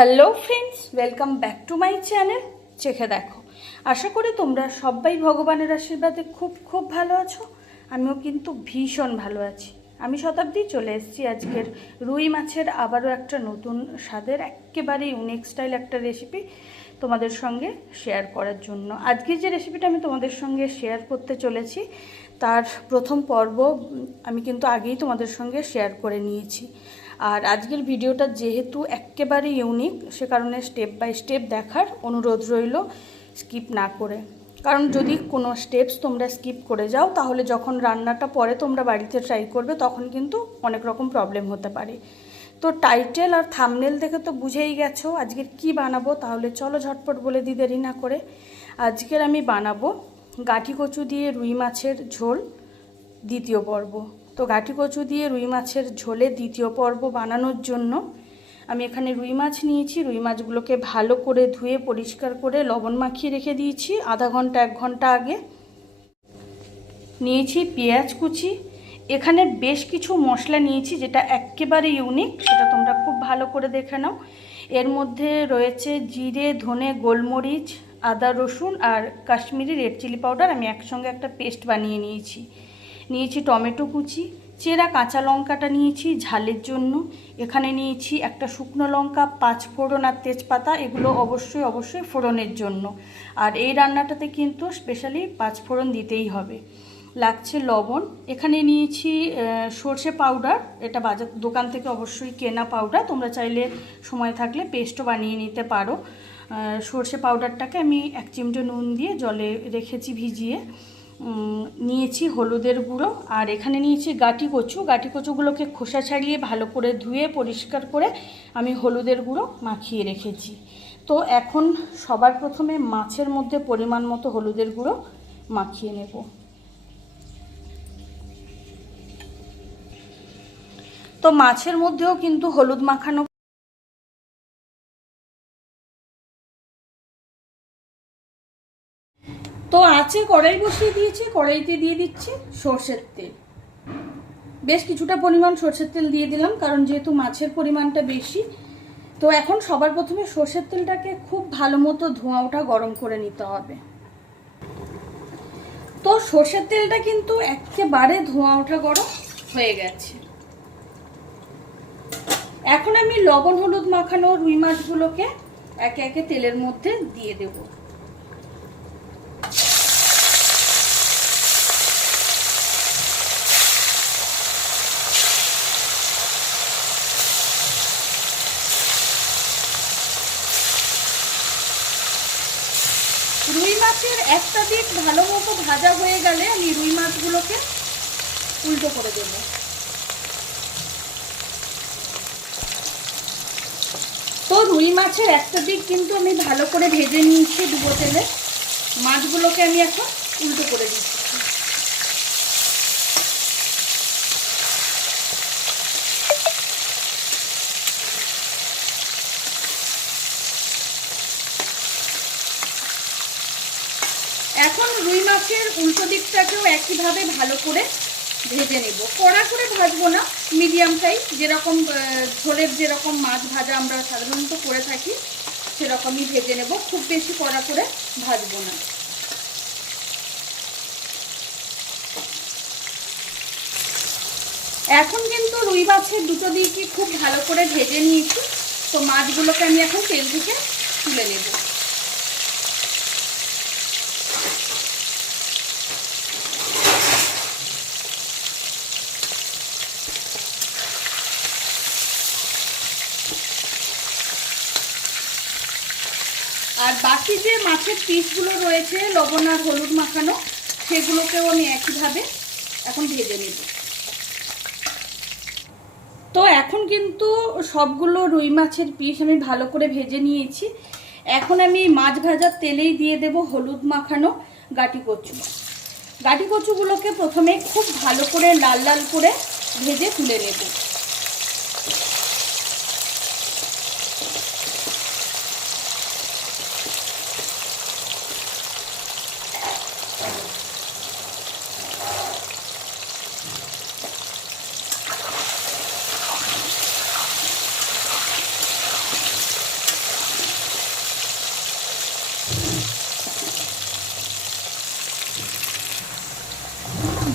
Hello friends, welcome back to my channel চেখে দেখো। আশা করি তোমরা সবাই ভগবানের আশীর্বাদে খুব খুব ভালো আছো। আমিও কিন্তু ভীষণ ভালো আছি। আমি শতাব্দী চলে এসেছি আজকের রুই মাছের আবারও একটা নতুন স্বাদের একেবারে ইউনিক স্টাইল একটা রেসিপি তোমাদের সঙ্গে শেয়ার করার জন্য। আজকের যে রেসিপিটা আমি তোমাদের সঙ্গে শেয়ার করতে চলেছি তার প্রথম পর্ব আমি কিন্তু আগেই তোমাদের সঙ্গে শেয়ার করে নিয়েছি। আর আজকের ভিডিওটা যেহেতু একেবারে ইউনিক, সে কারণে স্টেপ বাই স্টেপ দেখার অনুরোধ রইল, স্কিপ না করে। কারণ যদি কোনো স্টেপস তোমরা স্কিপ করে যাও তাহলে যখন রান্নাটা পরে তোমরা বাড়িতে ট্রাই করবে তখন কিন্তু অনেক রকম প্রবলেম হতে পারে। তো টাইটেল আর থাম্বনেল দেখে তো বুঝেই গেছো আজকের কি বানাবো। তাহলে চলো ঝটপট বলে দিই দেরি না করে। আজকের আমি বানাবো গাঁঠি কচু দিয়ে রুই মাছের ঝোল দ্বিতীয় পর্ব। তো গাঁঠি কচু দিয়ে রুই মাছের ঝোলের দ্বিতীয় পর্ব বানানোর জন্য আমি এখানে রুই মাছ নিয়েছি। রুই মাছগুলোকে ভালো করে ধুয়ে পরিষ্কার করে লবণ মাখিয়ে রেখে দিয়েছি আধা ঘন্টা 1 ঘন্টা আগে। নিয়েছি পেঁয়াজ কুচি, এখানে বেশ কিছু মশলা নিয়েছি যেটা একেবারে ইউনিক, সেটা তোমরা খুব ভালো করে দেখে নাও। এর মধ্যে রয়েছে জিরে, ধনে, গোলমরিচ, আদা, রসুন আর কাশ্মীরি রেড চিলি পাউডার। আমি একসঙ্গে একটা পেস্ট বানিয়ে নিয়েছি টমেটো কুচি, চেরা কাঁচা লঙ্কাটা নিয়েছি ঝালের জন্য। এখানে নিয়েছি একটা শুকনো লঙ্কা, 5 ফোড়ন আর তেজপাতা, এগুলো অবশ্যই ফোড়নের জন্য। আর এই রান্নাটাতে কিন্তু স্পেশালি 5 ফোড়ন দিতেই হবে। লাগছে লবণ। এখানে নিয়েছি সর্ষে পাউডার, এটা বাজার দোকান থেকে অবশ্যই কেনা পাউডার, তোমরা চাইলে সময় থাকলে পেস্টও বানিয়ে নিতে পারো। সর্ষে পাউডারটাকে আমি 1 চিমটে নুন দিয়ে জলে রেখেছি ভিজিয়ে। নিয়েছি হলুদের গুঁড়ো, আর এখানে নিয়েছি গাঁঠি কচুগুলোকে খোসা ছাড়িয়ে ভালো করে ধুয়ে পরিষ্কার করে আমি হলুদের গুঁড়ো মাখিয়ে রেখেছি। তো এখন সবার প্রথমে মাছের মধ্যে পরিমাণ মতো হলুদের গুঁড়ো মাখিয়ে নেব। তো মাছের মধ্যেও কিন্তু হলুদ মাখানো। তো আছে কড়াই বসিয়ে দিয়েছি, কড়াইতে দিয়ে দিচ্ছি সর্ষের তেল। বেশ কিছুটা পরিমাণ সর্ষের তেল দিয়ে দিলাম কারণ যেহেতু মাছের পরিমাণটা বেশি। তো এখন সবার প্রথমে সর্ষের তেলটাকে খুব ভালো মতো ধোঁয়া ওঠা গরম করে নিতে হবে। তো সর্ষের তেলটা কিন্তু একেবারে ধোঁয়া ওঠা গরম হয়ে গেছে। এখন আমি লবণ হলুদ মাখানো রুই মাছগুলোকে একে একে তেলের মধ্যে দিয়ে দেব। রুই মাছের একটা দিক ভালো মতো ভাজা হয়ে গেলে আমি রুই মাছগুলোকে উল্টো করে দেব। তো রুই মাছের একটা দিক কিন্তু আমি ভালো করে ভেজে নিয়েছি ডুবো তেলে। মাছগুলোকে আমি এখন উল্টো করে দিচ্ছি। এখন রুই মাছের উল্টো দিকটাকেও একইভাবে ভালো করে ভেজে নেব। কড়া করে ভাজবো না, মিডিয়াম সাইজ, যেরকম ঝোলের যেরকম মাছ ভাজা আমরা সাধারণত করে থাকি সেরকমই ভেজে নেব, খুব বেশি কড়া করে ভাজবো না। এখন কিন্তু রুই মাছের দুটো দিকই খুব ভালো করে ভেজে নিয়েছি। তো মাছগুলোকে আমি এখন তেল থেকে তুলে নেব। আর বাকি যে মাছের পিসগুলো রয়েছে লবণ আর হলুদ মাখানো, সেগুলোকেও আমি একইভাবে এখন ভেজে নেব। তো এখন কিন্তু সবগুলো রুই মাছের পিস আমি ভালো করে ভেজে নিয়েছি। এখন আমি মাছ ভাজার তেলেই দিয়ে দেব হলুদ মাখানো গাঁঠি কচুগুলোকে প্রথমে খুব ভালো করে লাল লাল করে ভেজে তুলে নেব।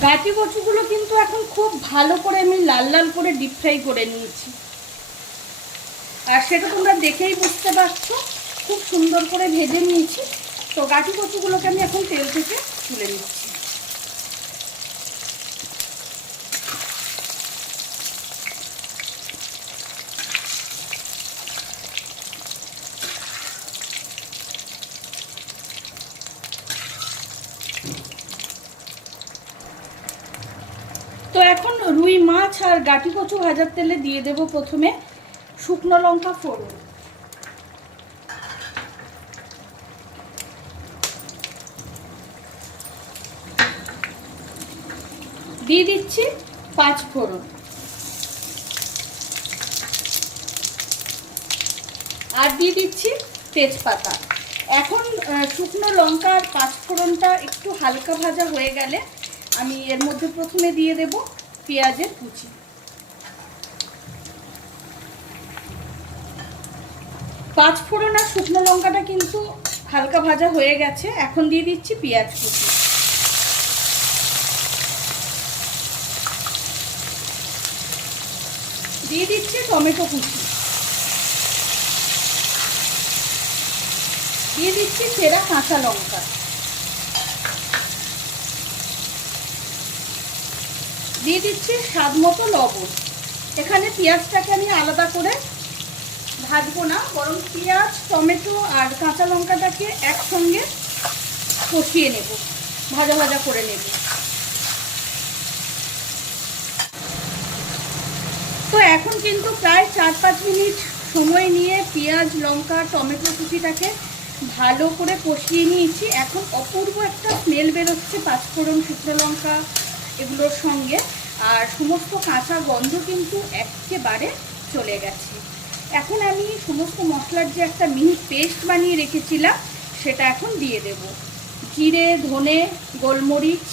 গাটি কচুগুলো কিন্তু এখন খুব ভালো করে আমি লাল লাল করে ডিপ ফ্রাই করে নিয়েছি, আর সেটা তোমরা দেখেই বুঝতে পারছো খুব সুন্দর করে ভেজে নিয়েছি। তো গাটি কচুগুলোকে আমি এখন তেল থেকে তুলে নিচ্ছি। তো এখন রুই মাছ আর গাটি কচু ভাজার তেলে দিয়ে দেব প্রথমে শুকনো লঙ্কা ফোড়ন, দিয়ে দিচ্ছি 5 ফোড়ন, আর দিয়ে দিচ্ছি তেজপাতা। এখন শুকনো লঙ্কা আর 5 ফোড়নটা একটু হালকা ভাজা হয়ে গেলে আমি এর মধ্যে প্রথমে দিয়ে দেব পেঁয়াজের কুচি। 5 ফোড়ন আর শুকনো লঙ্কাটা কিন্তু হালকা ভাজা হয়ে গেছে, এখন দিয়ে দিচ্ছি পেঁয়াজ কুচি। দিয়ে দিচ্ছি টমেটো কুচি, দিয়ে দিচ্ছি চেরা কাঁচা লঙ্কা, দিয়ে দিচ্ছি স্বাদ মতো লবণ। এখানে পেঁয়াজটাকে আমি আলাদা করে ভাজবো না, বরং পেঁয়াজ টমেটো আর কাঁচা লঙ্কাটাকে একসঙ্গে কষিয়ে নেব, ভাজা ভাজা করে নেব। তো এখন কিন্তু প্রায় 4-5 মিনিট সময় নিয়ে পেঁয়াজ লঙ্কা টমেটো কুচিটাকে ভালো করে কষিয়ে নিয়েছি। এখন অপূর্ব একটা স্মেল বেরোচ্ছে 5 ফোড়ন শুকনো লঙ্কা এগুলোর সঙ্গে, আর সমস্ত কাঁচা গন্ধ কিন্তু একেবারে চলে গেছে। এখন আমি সমস্ত মশলার যে একটা মিহি পেস্ট বানিয়ে রেখেছিলাম সেটা এখন দিয়ে দেব। জিরে ধনে গোলমরিচ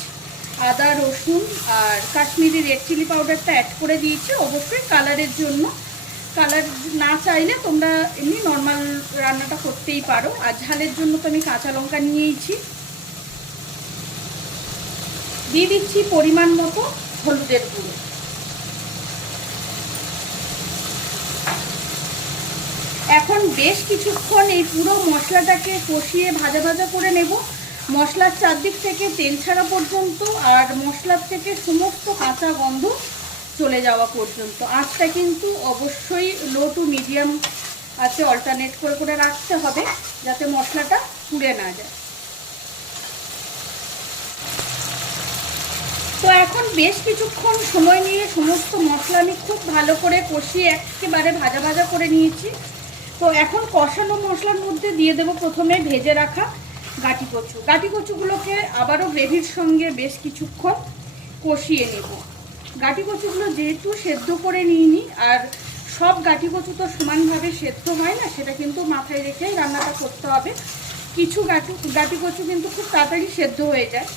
আদা রসুন আর কাশ্মীরি রেড চিলি পাউডারটা অ্যাড করে দিয়েছি অবশ্যই কালারের জন্য। কালার না চাইলে তোমরা এমনি নর্মাল রান্নাটা করতেই পারো। আর ঝালের জন্য তো আমি কাঁচা লঙ্কা নিয়েইছি। দিয়ে দিচ্ছি পরিমাণ মতো হলুদের গুঁড়ো। এখন বেশ কিছুক্ষণ এই পুরো মশলাটাকে কষিয়ে ভাজা ভাজা করে নেব, মশলার চারদিক থেকে তেল ছাড়া পর্যন্ত আর মশলার থেকে সমস্ত কাঁচা গন্ধ চলে যাওয়া পর্যন্ত। আঁচটা কিন্তু অবশ্যই লো টু মিডিয়াম আছে অল্টারনেট করে করে রাখতে হবে যাতে মশলাটা পুড়ে না যায়। তো এখন বেশ কিছুক্ষণ সময় নিয়ে সমস্ত মশলা আমি খুব ভালো করে কষিয়ে একেবারে ভাজা ভাজা করে নিয়েছি। তো এখন কষানো মশলার মধ্যে দিয়ে দেব প্রথমে ভেজে রাখা গাটি কচু। গাটি কচুগুলোকে আবারও গ্রেভির সঙ্গে বেশ কিছুক্ষণ কষিয়ে নেব। গাটি কচুগুলো যেহেতু সেদ্ধ করে নিইনি, আর সব গাটি কচু তো সমানভাবে সেদ্ধ হয় না, সেটা কিন্তু মাথায় রেখেই রান্নাটা করতে হবে। কিছু গাটি কচু কিন্তু খুব তাড়াতাড়ি সেদ্ধ হয়ে যায়,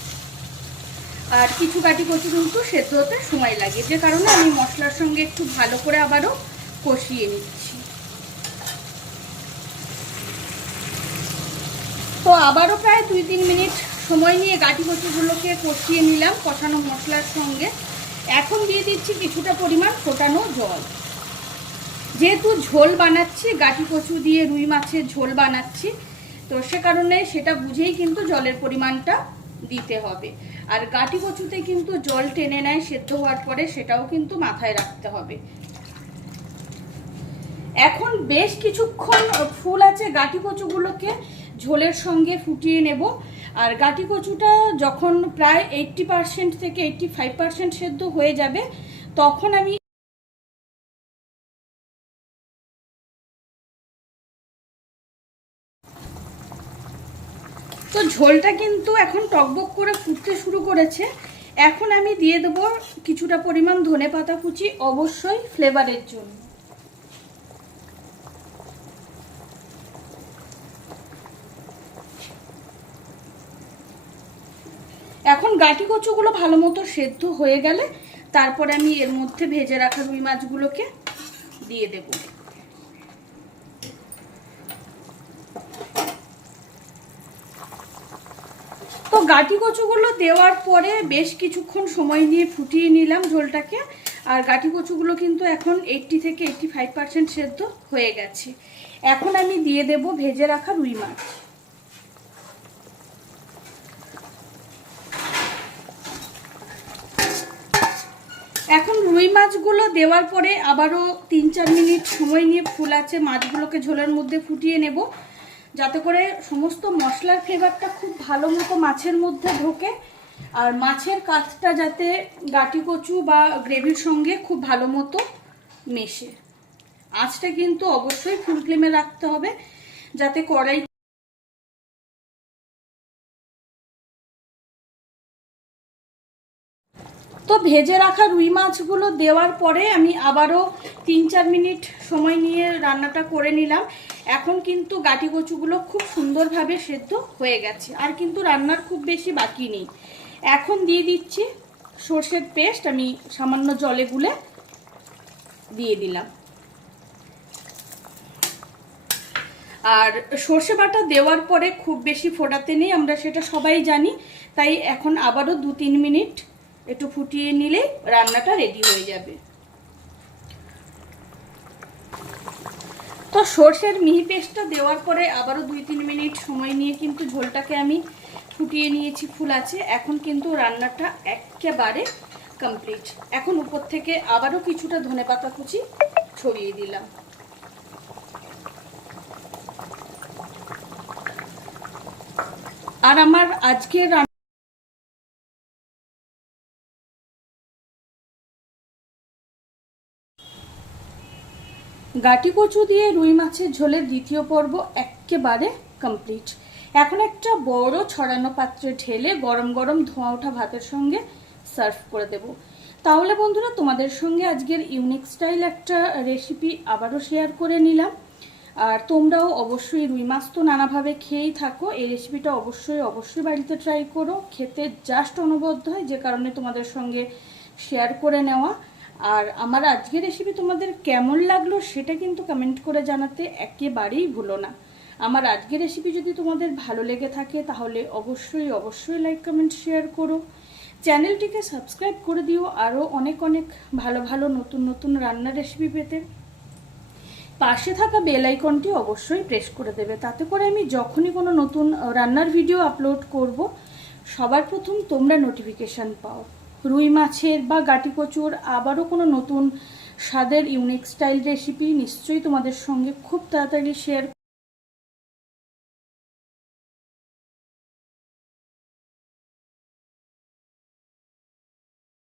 আর কিছু গাটি কচু কিন্তু সেদ্ধ হতে সময় লাগে, যে কারণে আমি মশলার সঙ্গে একটু ভালো করে আবারও কষিয়ে নিচ্ছি। তো আবারও প্রায় 2-3 মিনিট সময় নিয়ে গাটি কচুগুলোকে কষিয়ে নিলাম কষানো মশলার সঙ্গে। এখন দিয়ে দিচ্ছি কিছুটা পরিমাণ ফোটানো জল। যেহেতু ঝোল বানাচ্ছি, গাটি কচু দিয়ে রুই মাছের ঝোল বানাচ্ছি, তো সে কারণে সেটা বুঝেই কিন্তু জলের পরিমাণটা দিতে হবে। আর গাটি কচুতে কিন্তু জল টেনে নেয় সেদ্ধ হওয়ার পরে, সেটাও কিন্তু মাথায় রাখতে হবে। এখন বেশ কিছুক্ষণ ফুল আছে গাটি কচুগুলোকে ঝোলের সঙ্গে ফুটিয়ে নেব। আর গাটি কচুটা যখন প্রায় 80% থেকে 85% সেদ্ধ হয়ে যাবে, তখন আমি তো ঝোলটা কিন্তু এখন টকবক করে ফুটতে শুরু করেছে। এখন আমি দিয়ে দেব কিছুটা পরিমাণ ধনেপাতা কুচি, অবশ্যই ফ্লেভারের জন্য। এখন গাটি কচুগুলো ভালো মতো সেদ্ধ হয়ে গেলে তারপরে আমি এর মধ্যে ভেজে রাখা রুই মাছগুলোকে দিয়ে দেব। তো গাঁটি কচুগুলো দেওয়ার পরে বেশ কিছুক্ষণ সময় নিয়ে ফুটিয়ে নিলাম ঝোলটাকে। আর গাঁটি কচুগুলো কিন্তু এখন 80 থেকে 85% সেদ্ধ হয়ে গেছে। এখন আমি দিয়ে দেব ভেজে রাখা রুই মাছ। এখন রুই মাছগুলো দেওয়ার পরে আবারও 3-4 মিনিট সময় নিয়ে ফুলাচ্ছে মাছগুলোকে ঝোলের মধ্যে ফুটিয়ে নেব, যাতে করে সমস্ত মশলার ফ্লেভারটা খুব ভালো মতো মাছের মধ্যে ঢোকে আর মাছের কাঁচটা যাতে গাঁটি কচু বা গ্রেভির সঙ্গে খুব ভালো মতো মেশে। আঁচটা কিন্তু অবশ্যই ফুল ফ্লেমে রাখতে হবে, যাতে কড়াই তো ভেজে রাখা রুই মাছগুলো দেওয়ার পরে আমি আবারও 3-4 মিনিট সময় নিয়ে রান্নাটা করে নিলাম। এখন কিন্তু গাঁটি কচুগুলো খুব সুন্দরভাবে সেদ্ধ হয়ে গেছে, আর কিন্তু রান্নার খুব বেশি বাকি নেই। এখন দিয়ে দিচ্ছি সর্ষের পেস্ট, আমি সামান্য জলে গুলে দিয়ে দিলাম। আর সর্ষে বাটা দেওয়ার পরে খুব বেশি ফোটাতে নেই, আমরা সেটা সবাই জানি। তাই এখন আবারও 2-3 মিনিট একটু ফুটিয়ে নিলে রান্নাটা রেডি হয়ে যাবে। তো সর্ষের মিহি পেস্টটা দেওয়ার পরে আবারও 2-3 মিনিট সময় নিয়ে কিন্তু ঝোলটাকে আমি ফুটিয়ে নিয়েছি ফুল আছে। এখন কিন্তু রান্নাটা একেবারে কমপ্লিট। এখন উপর থেকে আবারও কিছুটা ধনেপাতা কুচি ছড়িয়ে দিলাম। আর আমার আজকের গাঁটি কচু দিয়ে রুই মাছের ঝোলের দ্বিতীয় পর্ব একেবারে কমপ্লিট। এখন একটা বড় ছড়ানো পাত্রে ঢেলে গরম গরম ধোঁয়া ওঠা ভাতের সঙ্গে সার্ভ করে দেব। তাহলে বন্ধুরা, তোমাদের সঙ্গে আজকের ইউনিক স্টাইল একটা রেসিপি আবারও শেয়ার করে নিলাম। আর তোমরাও অবশ্যই রুই মাছ তো নানাভাবে খেয়েই থাকো, এই রেসিপিটা অবশ্যই বাড়িতে ট্রাই করো। খেতে জাস্ট অনবদ্য হয়, যে কারণে তোমাদের সঙ্গে শেয়ার করে নেওয়া। আর আমার আজকের রেসিপি তোমাদের কেমন লাগলো সেটা কিন্তু কমেন্ট করে জানাতে একেবারেই ভুলো না। আমার আজকের রেসিপি যদি তোমাদের ভালো লেগে থাকে তাহলে অবশ্যই লাইক কমেন্ট শেয়ার করো। চ্যানেলটিকে সাবস্ক্রাইব করে দিও আরও অনেক ভালো নতুন রান্নার রেসিপি পেতে। পাশে থাকা বেল আইকনটি অবশ্যই প্রেস করে দেবে, তাতে করে আমি যখনই কোনো নতুন রান্নার ভিডিও আপলোড করব সবার প্রথম তোমরা নোটিফিকেশান পাও। রুই মাছের বা গাঁটি কচুর আবারও কোনো নতুন স্বাদের ইউনিক স্টাইল রেসিপি নিশ্চয়ই তোমাদের সঙ্গে খুব তাড়াতাড়ি শেয়ার